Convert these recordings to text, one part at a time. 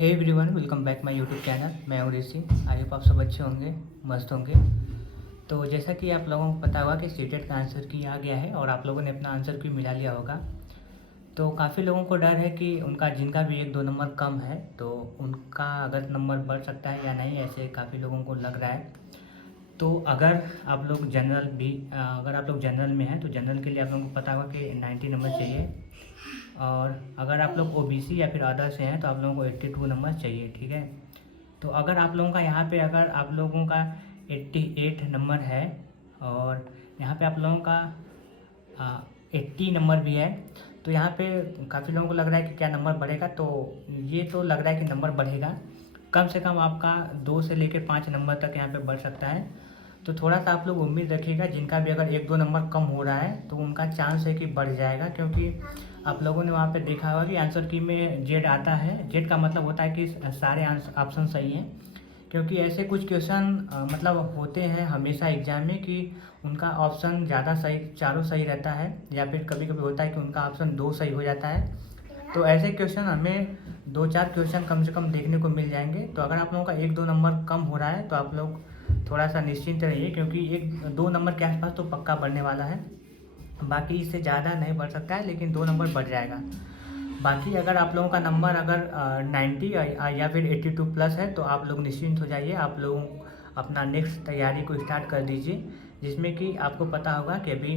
Hey everyone, welcome back my YouTube channel. मैं हूँ ऋषि। I hope आप सब अच्छे होंगे, मस्त होंगे। तो जैसा कि आप लोगों को पता होगा कि सीटेट का आंसर की आ गया है और आप लोगों ने अपना आंसर की मिला लिया होगा। तो काफ़ी लोगों को डर है कि उनका जिनका भी 1-2 नंबर कम है तो उनका अगर नंबर बढ़ सकता है या नहीं, ऐसे काफ़ी लोगों को लग रहा है। तो अगर आप लोग जनरल में हैं तो जनरल के लिए आप लोगों को पता होगा कि 90 नंबर चाहिए। और अगर आप लोग ओबीसी या फिर अदर से हैं तो आप लोगों को 82 नंबर चाहिए, ठीक है। तो अगर आप लोगों का यहाँ पे अगर आप लोगों का 88 नंबर है और यहाँ पे आप लोगों का 80 नंबर भी है, तो यहाँ पे काफ़ी लोगों को लग रहा है कि क्या नंबर बढ़ेगा। तो ये तो लग रहा है कि नंबर बढ़ेगा, कम से कम आपका 2 से लेकर 5 नंबर तक यहाँ पे बढ़ सकता है। तो थोड़ा सा आप लोग उम्मीद रखिएगा, जिनका भी अगर 1-2 नंबर कम हो रहा है तो उनका चांस है कि बढ़ जाएगा, क्योंकि आप लोगों ने वहाँ पे देखा होगा कि आंसर की में जेड आता है। जेड का मतलब होता है कि सारे ऑप्शन सही हैं, क्योंकि ऐसे कुछ क्वेश्चन मतलब होते हैं हमेशा एग्जाम में कि उनका ऑप्शन ज़्यादा सही, चारों सही रहता है, या फिर कभी कभी होता है कि उनका ऑप्शन 2 सही हो जाता है। तो ऐसे क्वेश्चन हमें 2-4 क्वेश्चन कम से कम देखने को मिल जाएंगे। तो अगर आप लोगों का 1-2 नंबर कम हो रहा है तो आप लोग थोड़ा सा निश्चिंत रहिए, क्योंकि 1-2 नंबर के आसपास तो पक्का बढ़ने वाला है। बाकी इससे ज़्यादा नहीं बढ़ सकता है, लेकिन 2 नंबर बढ़ जाएगा। बाकी अगर आप लोगों का नंबर अगर 90 या फिर 82 प्लस है तो आप लोग निश्चिंत हो जाइए। आप लोग अपना नेक्स्ट तैयारी को स्टार्ट कर दीजिए, जिसमें कि आपको पता होगा कि अभी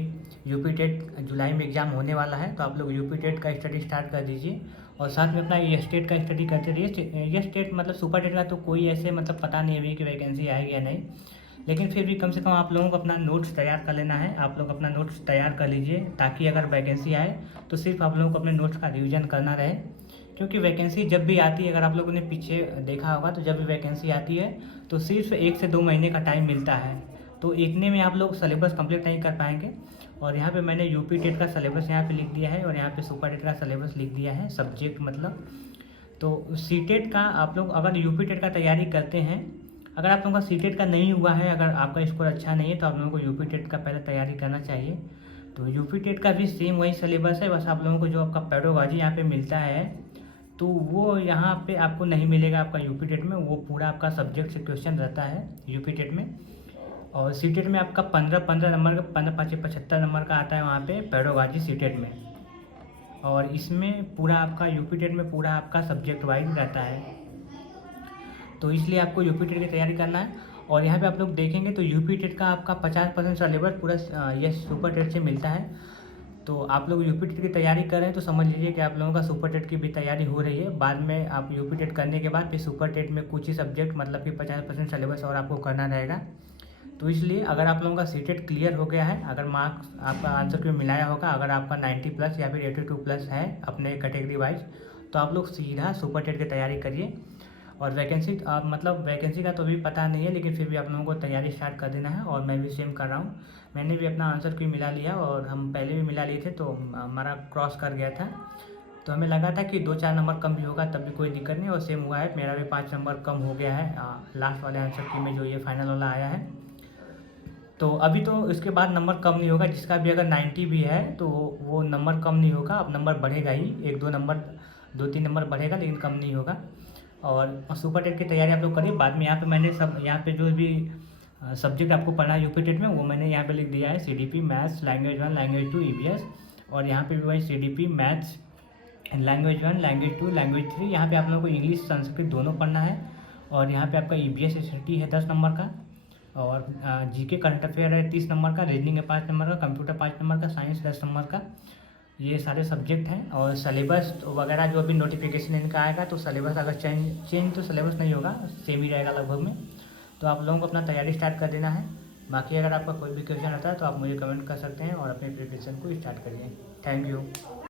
यूपी टेट जुलाई में एग्ज़ाम होने वाला है। तो आप लोग यूपी टेट का स्टडी स्टार्ट कर दीजिए और साथ में अपना ये स्टेट का स्टडी करते रहिए। ये स्टेट मतलब सुपर टेट का तो कोई ऐसे मतलब पता नहीं अभी कि वैकेंसी आएगी या नहीं, लेकिन फिर भी कम से कम आप लोगों को अपना नोट्स तैयार कर लेना है। आप लोग अपना नोट्स तैयार कर लीजिए, ताकि अगर वैकेंसी आए तो सिर्फ आप लोगों को अपने नोट्स का रिवीजन करना रहे। क्योंकि वैकेंसी जब भी आती है, अगर आप लोगों ने पीछे देखा होगा तो जब भी वैकेंसी आती है तो सिर्फ 1 से 2 महीने का टाइम मिलता है। तो इतने में आप लोग सिलेबस कंप्लीट नहीं कर पाएंगे। और यहाँ पे मैंने यूपी टेट का सिलेबस यहाँ पे लिख दिया है और यहाँ पे सुपर टेट का सिलेबस लिख दिया है, सब्जेक्ट मतलब। तो सी टेट का आप लोग अगर यूपी टेट का तैयारी करते हैं, अगर आप लोगों का सी टेट का नहीं हुआ है, अगर आपका स्कोर अच्छा नहीं है, तो आप लोगों को यूपी टेट का पहले तैयारी करना चाहिए। तो यूपी टेट का भी सेम वही सिलेबस है, बस आप लोगों को जो आपका पेडोलॉजी यहाँ पे मिलता है तो वो यहाँ पे आपको नहीं मिलेगा आपका यूपी टेट में। वो पूरा आपका सब्जेक्ट से क्वेश्चन रहता है यूपी टेट में। और सी टेट में आपका 15-15 नंबर का, 15-5-75 नंबर का आता है वहाँ पे पेडोलॉजी सी टेट में। और इसमें पूरा आपका यूपी टेट में पूरा आपका सब्जेक्ट वाइज रहता है। तो इसलिए आपको यूपी टेट की तैयारी करना है। और यहाँ पे आप लोग देखेंगे तो यूपी टेट का आपका 50% सिलेबस पूरा ये सुपर टेट से मिलता है। तो आप लोग यूपी टेट की तैयारी कर रहे हैं तो समझ लीजिए कि आप लोगों का सुपर टेट की भी तैयारी हो रही है। बाद में आप यूपी टेट करने के बाद फिर सुपर टेट में कुछ ही सब्जेक्ट मतलब कि 50% सिलेबस और आपको करना रहेगा। तो इसलिए अगर आप लोगों का सी टेट क्लियर हो गया है, अगर मार्क्स आपका आंसर क्यों मिलाया होगा, अगर आपका 90 प्लस या फिर 82 प्लस है अपने कैटेगरी वाइज, तो आप लोग सीधा सुपर टेट की तैयारी करिए। और वैकेंसी मतलब वैकेंसी का तो अभी पता नहीं है, लेकिन फिर भी आप लोगों को तैयारी स्टार्ट कर देना है। और मैं भी सेम कर रहा हूँ, मैंने भी अपना आंसर की मिला लिया और हम पहले भी मिला लिए थे तो हमारा क्रॉस कर गया था। तो हमें लगा था कि 2-4 नंबर कम भी होगा तब भी कोई दिक्कत नहीं, और सेम हुआ है, मेरा भी 5 नंबर कम हो गया है लास्ट वाले आंसर की में जो ये फाइनल वाला आया है। तो अभी तो इसके बाद नंबर कम नहीं होगा, जिसका भी अगर 90 भी है तो वो नंबर कम नहीं होगा, अब नंबर बढ़ेगा ही, 1-2 नंबर, 2-3 नंबर बढ़ेगा, लेकिन कम नहीं होगा। और सुपर टेट की तैयारी आप लोग करिए। बाद में यहाँ पे मैंने सब यहाँ पे जो भी सब्जेक्ट आपको पढ़ना है यूपी टेट में वो मैंने यहाँ पे लिख दिया है। CDP maths language 1 language 2 EVS, और यहाँ पे भी वही CDP maths language 1 language 2 language 3। यहाँ पे आप लोगों को इंग्लिश संस्कृत दोनों पढ़ना है। और यहाँ पे आपका ईवीएस एसटी है 10 नंबर का, और जीके करंट अफेयर है 30 नंबर का, रीजनिंग है 5 नंबर का, कंप्यूटर 5 नंबर का, साइंस 10 नंबर का। ये सारे सब्जेक्ट हैं। और सिलेबस वगैरह जो अभी नोटिफिकेशन इनका आएगा तो सिलेबस अगर चेंज तो सिलेबस नहीं होगा, सेम ही रहेगा लगभग में। तो आप लोगों को अपना तैयारी स्टार्ट कर देना है। बाकी अगर आपका कोई भी क्वेश्चन आता है तो आप मुझे कमेंट कर सकते हैं और अपने प्रिपरेशन को स्टार्ट करिए। Thank you.